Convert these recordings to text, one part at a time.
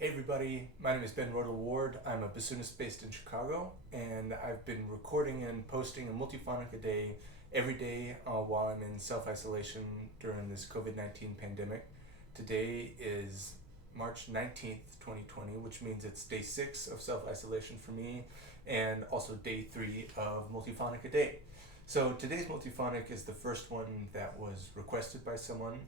Hey everybody, my name is Ben Roidl-Ward. I'm a bassoonist based in Chicago, and I've been recording and posting a Multiphonic-a-Day every day while I'm in self-isolation during this COVID-19 pandemic. Today is March 19th, 2020, which means it's day 6 of self-isolation for me, and also day 3 of Multiphonic-a-Day. So today's Multiphonic is the first one that was requested by someone.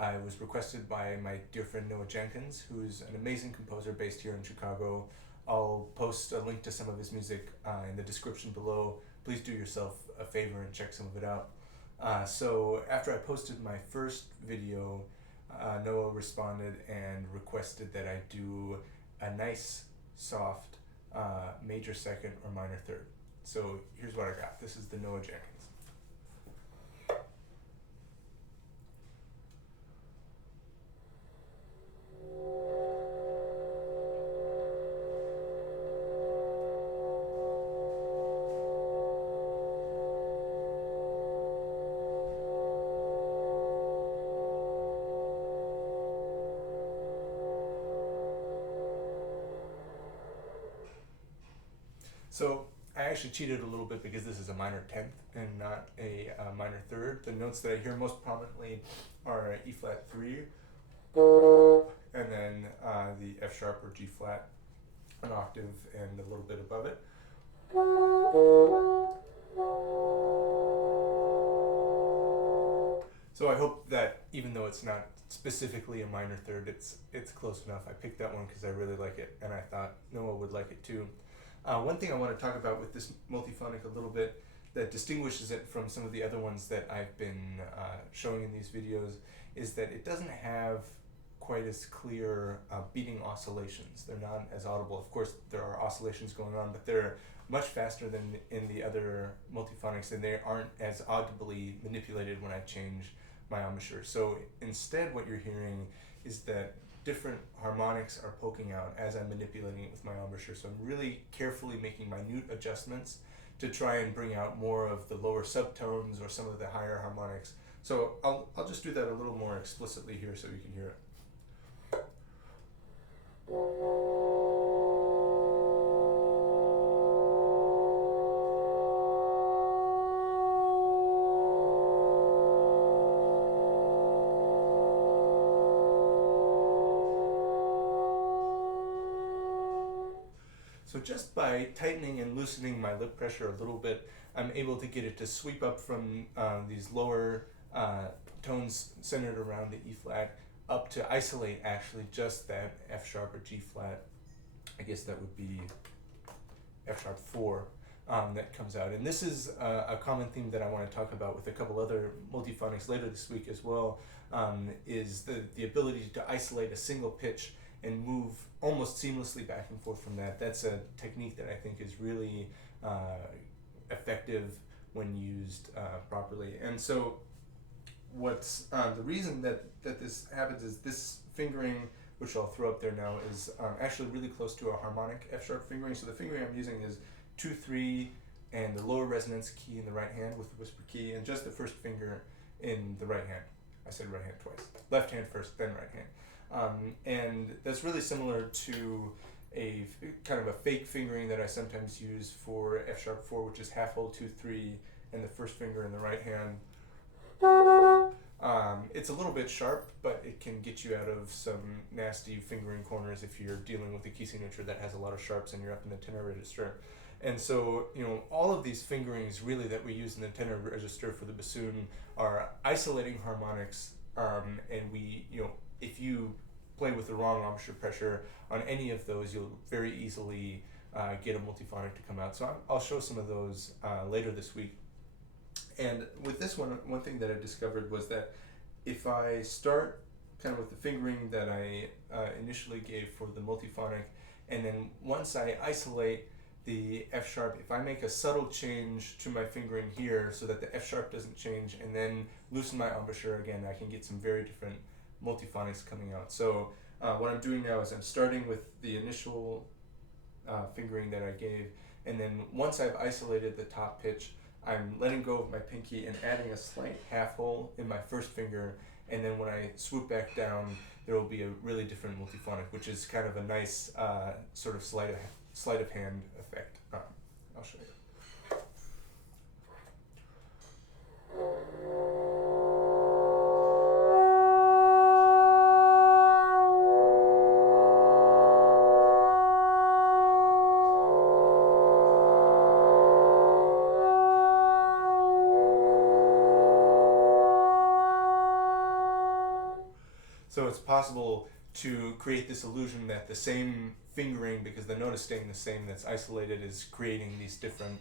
It was requested by my dear friend Noah Jenkins, who's an amazing composer based here in Chicago. I'll post a link to some of his music in the description below. Please do yourself a favor and check some of it out. So after I posted my first video, Noah responded and requested that I do a nice, soft major second or minor third. So here's what I got. This is the Noah Jenkins. So I actually cheated a little bit because this is a minor 10th and not a minor third. The notes that I hear most prominently are E flat 3 and then the F sharp or G flat, an octave and a little bit above it. So I hope that even though it's not specifically a minor third, it's close enough. I picked that one because I really like it, and I thought Noah would like it too. One thing I want to talk about with this multiphonic a little bit that distinguishes it from some of the other ones that I've been showing in these videos is that it doesn't have quite as clear beating oscillations. They're not as audible. Of course, there are oscillations going on, but they're much faster than in the other multiphonics, and they aren't as audibly manipulated when I change my embouchure. So instead what you're hearing is that different harmonics are poking out as I'm manipulating it with my embouchure. So I'm really carefully making minute adjustments to try and bring out more of the lower subtones or some of the higher harmonics. So I'll just do that a little more explicitly here so you can hear it. So just by tightening and loosening my lip pressure a little bit, I'm able to get it to sweep up from these lower tones centered around the E flat up to isolate actually just that F sharp or G flat. I guess that would be F sharp 4 that comes out. And this is a common theme that I want to talk about with a couple other multiphonics later this week as well, is the ability to isolate a single pitch and move almost seamlessly back and forth from that. That's a technique that I think is really effective when used properly. And so what's the reason that this happens is this fingering, which I'll throw up there now, is actually really close to a harmonic F sharp fingering. So the fingering I'm using is 2, 3, and the lower resonance key in the right hand with the whisper key, and just the first finger in the right hand. I said right hand twice. Left hand first, then right hand. And that's really similar to a kind of a fake fingering that I sometimes use for F sharp 4, which is half hold 2, 3, and the first finger in the right hand. It's a little bit sharp, but it can get you out of some nasty fingering corners if you're dealing with a key signature that has a lot of sharps and you're up in the tenor register. And so, all of these fingerings really that we use in the tenor register for the bassoon are isolating harmonics, and we, if you play with the wrong embouchure pressure on any of those, you'll very easily get a multiphonic to come out. So I'll show some of those later this week. And with this one thing that I discovered was that if I start kind of with the fingering that I initially gave for the multiphonic, and then once I isolate the F sharp, if I make a subtle change to my fingering here so that the F sharp doesn't change, and then loosen my embouchure again, I can get some very different multiphonics coming out. So what I'm doing now is I'm starting with the initial fingering that I gave, and then once I've isolated the top pitch, I'm letting go of my pinky and adding a slight half hole in my first finger, and then when I swoop back down, there will be a really different multiphonic, which is kind of a nice sort of sleight of hand effect. I'll show you. So it's possible to create this illusion that the same fingering, because the note is staying the same, that's isolated, is creating these different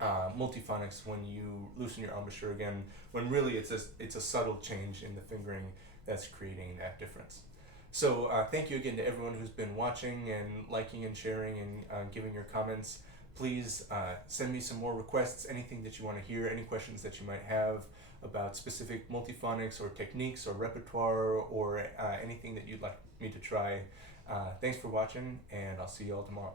multiphonics when you loosen your embouchure again, when really it's a subtle change in the fingering that's creating that difference. So thank you again to everyone who's been watching and liking and sharing and giving your comments. Please send me some more requests, anything that you want to hear, any questions that you might have about specific multiphonics or techniques or repertoire or anything that you'd like me to try. Thanks for watching, and I'll see you all tomorrow.